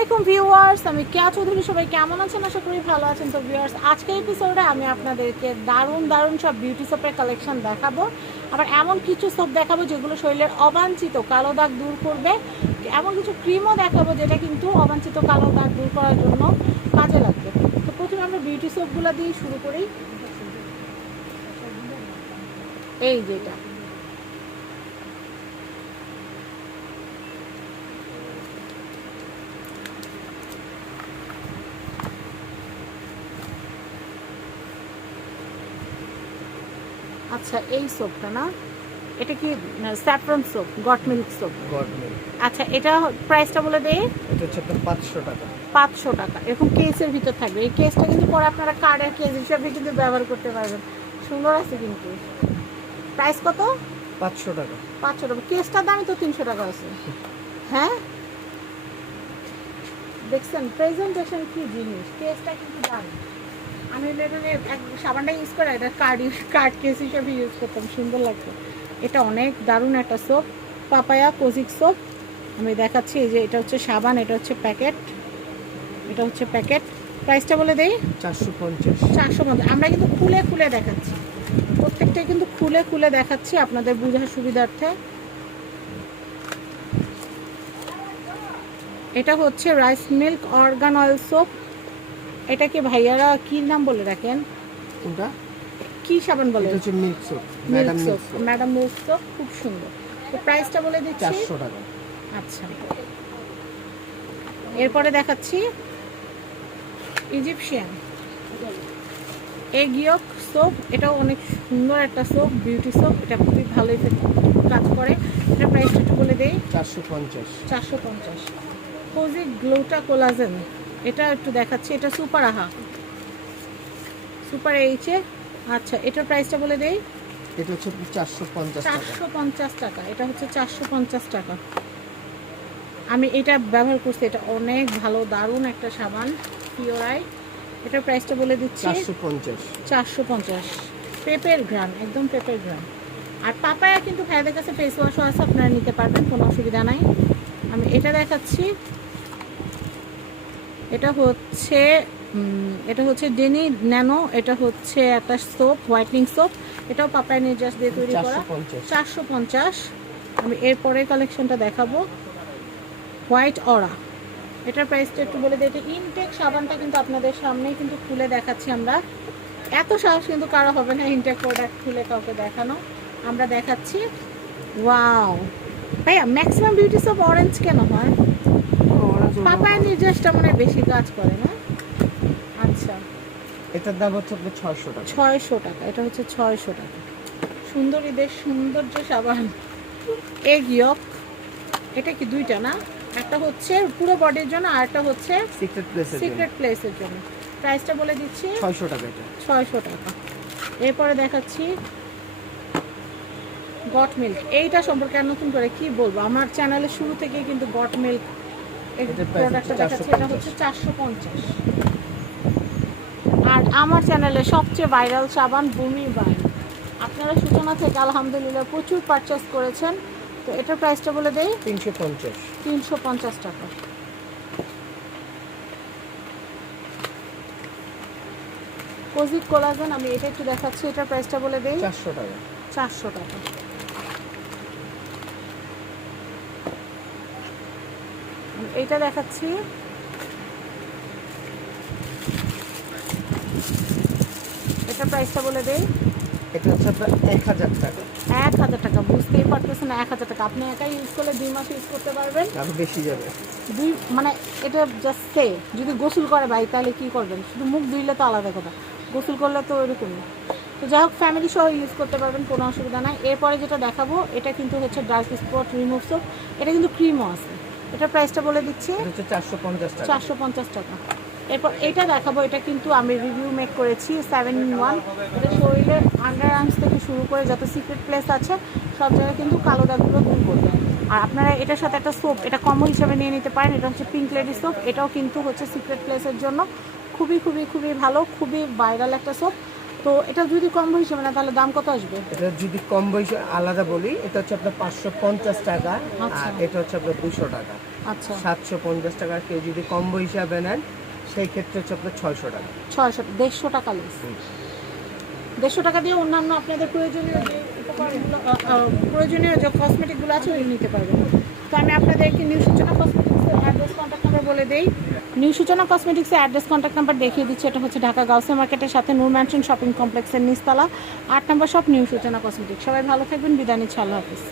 আলাইকুম ভিউয়ার্স, আমি কেয়া চৌধুরী, সবাই কেমন আছেন? আশা করি ভালো আছেন। তো ভিউয়ার্স, আজকের এপিসোডে আমি আপনাদেরকে দারুণ দারুণ সব বিউটি সোপের কালেকশন দেখাবো। আবার এমন কিছু সোপ দেখাবো যেগুলো শরীরের অবাঞ্ছিত কালো দাগ দূর করবে। এমন কিছু ক্রিমও দেখাবো যেটা কিন্তু অবাঞ্ছিত কালো দাগ দূর করার জন্য কাজে লাগবে। তো প্রথমে আমরা বিউটি সোপগুলো দিয়ে শুরু করি। এই যেটা আচ্ছা এই সোপটা না? এটা কি saffron soap goat milk soap goat milk আচ্ছা এটা প্রাইসটা বলে দেই। এটা হচ্ছে আপনার পাঁচশো টাকা। পাঁচশো টাকা। এরকম কেসের ভিতর থাকবে। এই কেসটা কিন্তু পরে আপনারা কার্ডের কেস হিসাবে কিন্তু ব্যবহার করতে পারবেন। সুন্দর আছে কিন্তু। প্রাইস কত? পাঁচশো টাকা। পাঁচশো টাকা। কেসটার দামই তো তিনশো টাকা আছে। হ্যাঁ? দেখছেন? প্রেজেন্টেশন কি জিনিস? কেসটা কিন্তু দারুণ। আমি সাবানটা ইউজ করে এটা কার্ড কার্ড কেস হিসেবে ইউজ করতাম সুন্দর লাগতো। এটা অনেক দারুণ একটা সোপ পাপায়া কোজিক সোপ আমি দেখাচ্ছি এই যে এটা হচ্ছে সাবান এটা হচ্ছে প্যাকেট এটা হচ্ছে প্যাকেট প্রাইসটা বলে দেই? চারশো পঞ্চাশ। চারশো পঞ্চাশ। আমরা কিন্তু খুলে খুলে দেখাচ্ছি। প্রত্যেকটাই কিন্তু খুলে খুলে দেখাচ্ছি আপনাদের বোঝার সুবিধার্থে। এটা হচ্ছে rice milk argan oil soap এটাকে ভাইয়ারা কি নাম বলে রাখেন? কোনটা? কি সাবান বলে? এটা হচ্ছে milk soap madam milk soap madam milk soap খুব সুন্দর। তো প্রাইসটা বলে দিচ্ছি? চারশো টাকা। আচ্ছা। এরপরে দেখাচ্ছি ইজিপশিয়ান এগিয়ক সোপ এটাও অনেক সুন্দর একটা সোপ বিউটি সোপ এটা খুবই ভালো কাজ করে। এটা প্রাইসটা একটু বলে দেই। চারশো পঞ্চাশ। চারশো পঞ্চাশ। কোজি গ্লোটা কোলাজেন এটা একটু দেখাচ্ছি এটা সুপার আহা। সুপার এইচে আচ্ছা এটার প্রাইসটা বলে দেই। এটা হচ্ছে চারশো পঞ্চাশ টাকা। চারশো পঞ্চাশ টাকা এটা হচ্ছে চারশো পঞ্চাশ টাকা। আমি এটা ব্যবহার করছি এটা অনেক ভালো দারুণ একটা সাবান পিওরাই এটার প্রাইসটা বলে দিচ্ছি। চারশো পঞ্চাশ। চারশো পঞ্চাশ। পেপের গ্রাম একদম পেপের গ্রাম আর পাপায়া কিন্তু ভাইয়াদের কাছে ফেস ওয়াশও আছে আপনারা নিতে পারবেন কোনো অসুবিধা নাই। আমি এটা দেখাচ্ছি। এটা হচ্ছে এটা হচ্ছে ডেনি ন্যানো এটা হচ্ছে একটা সোপ হোয়াইটনিং সোপ। এটাও পাপায়া নির্যাস দিয়ে তৈরি করা। চারশো পঞ্চাশ। আমি এরপরের কালেকশনটা দেখাবো। White aura. এটার প্রাইসটা একটু বলে দিই এটা ইনটেক সাবানটা কিন্তু আপনাদের সামনেই কিন্তু খুলে দেখাচ্ছি আমরা। এত সাহস কিন্তু কারও হবে না ইনটেক প্রোডাক্ট খুলে কাউকে দেখানো। আমরা দেখাচ্ছি। ওয়াও। ভাইয়া ম্যাক্সিমাম বিউটি সব অরেঞ্জ কেন হয়? পাপায় নির্যাসটা মনে বেশি কাজ করে না? আচ্ছা। এটার দাম হচ্ছে আপনার ছয়শো টাকা। ছয়শো টাকা এটা হচ্ছে ছয়শো টাকা। সুন্দরীদের সৌন্দর্য সাবান। এগ ইয়ক এটা কি দুইটা না? একটা হচ্ছে পুরো বডির জন্য আর একটা হচ্ছে সিক্রেট প্লেসের জন্য। সিক্রেট প্লেসের জন্য। প্রাইসটা বলে দিচ্ছি। ছয়শো টাকা এটা। ছয়শো টাকা। এরপরে দেখাচ্ছি গট মিল্ক। এইটা সম্পর্কে আর নতুন করে কি বলব? আমার চ্যানেলের শুরু থেকেই কিন্তু গট মিল্ক এটা হচ্ছে চারশো পঞ্চাশ। আর আমার চ্যানেলে সবচেয়ে ভাইরাল সাবান বুমি বাইন আপনারা সূচনা থেকে আলহামদুলিল্লাহ প্রচুর পারচেস করেছেন। তো এটার প্রাইসটা বলে দেই? তিনশো পঞ্চাশ। তিনশো পঞ্চাশ টাকা। কোজিক কোলাজেন আমি এটা একটু দেখাচ্ছি এটার প্রাইসটা বলে দেই? চারশো টাকা। চারশো টাকা। এইটা দেখাচ্ছি। এটা প্রাইসটা বলে দেই। এটা হচ্ছে আপনার এক হাজার টাকা। এক হাজার টাকা বুঝতেই পারতেছেন এক হাজার টাকা। আপনি একাই ইউজ করলে দুই মাস ইউজ করতে পারবেন। আরও বেশি যাবে। দুই মানে এটা জাস্ট সে যদি গোসল করে ভাই তাহলে কি করবেন? শুধু মুখ ধুইলে তো আলাদা কথা। গোসল করলে তো ওইরকমই তো যাই হোক ফ্যামিলি সহ ইউজ করতে পারবেন কোনো অসুবিধা নাই। এরপরে যেটা দেখাবো এটা কিন্তু হচ্ছে ডার্ক স্পট রিমুভ সোপ এটা কিন্তু ক্রিমও আছে। এটার প্রাইসটা বলে দিচ্ছি। এটা হচ্ছে চারশো পঞ্চাশ টাকা। এরপর এটা দেখাবো এটা কিন্তু আমি রিভিউ মেক করেছি সেভেন ইন ওয়ান এটা শরীরের আন্ডার আর্মস থেকে শুরু করে যত সিক্রেট প্লেস আছে সব জায়গায় কিন্তু কালো দাগগুলো দূর করবে। আর আপনারা এটার সাথে একটা সোপ এটা কম্বো হিসাবে নিয়ে নিতে পারেন এটা হচ্ছে পিঙ্ক লেডি সোপ এটাও কিন্তু হচ্ছে সিক্রেট প্লেসের জন্য। খুবই খুবই খুবই ভালো খুবই ভাইরাল একটা সোপ তো এটা যদি কম হিসেবে না তাহলে দাম কত আসবে? এটা যদি কম বয়সে আলাদা বলি এটা হচ্ছে আপনার পাঁচশো পঞ্চাশ টাকা আচ্ছা। আর এটা হচ্ছে আপনার দুশো টাকা। আচ্ছা। সাতশো পঞ্চাশ টাকা কেউ যদি কম্বো হিসাবে নেন সেই ক্ষেত্রে হচ্ছে আপনার ছয়শো টাকা। ছয়শো দেড়শো টাকা লেস। দেড়শো টাকা দিয়ে অন্যান্য আপনাদের প্রয়োজনীয় যে উপকরণগুলো প্রয়োজনীয় যে কসমেটিকগুলো আছে ওই নিতে পারবেন। তো আমি আপনাদেরকে নিউ সূচনা কসমেটিক্সের অ্যাড্রেস কন্ট্যাক্ট নাম্বার বলে দেই। নিউ সূচনা কসমেটিক্সের অ্যাড্রেস কন্ট্যাক্ট নাম্বার দেখিয়ে দিচ্ছি। এটা হচ্ছে ঢাকা গাউসে মার্কেটের সাথে নূর ম্যানশন শপিং কমপ্লেক্সের নিচতলা, আট নম্বর শপ নিউ সূচনা কসমেটিক্স। সবাই ভালো থাকবেন, বিদায় ছাল আল্লাহ হাফিজ।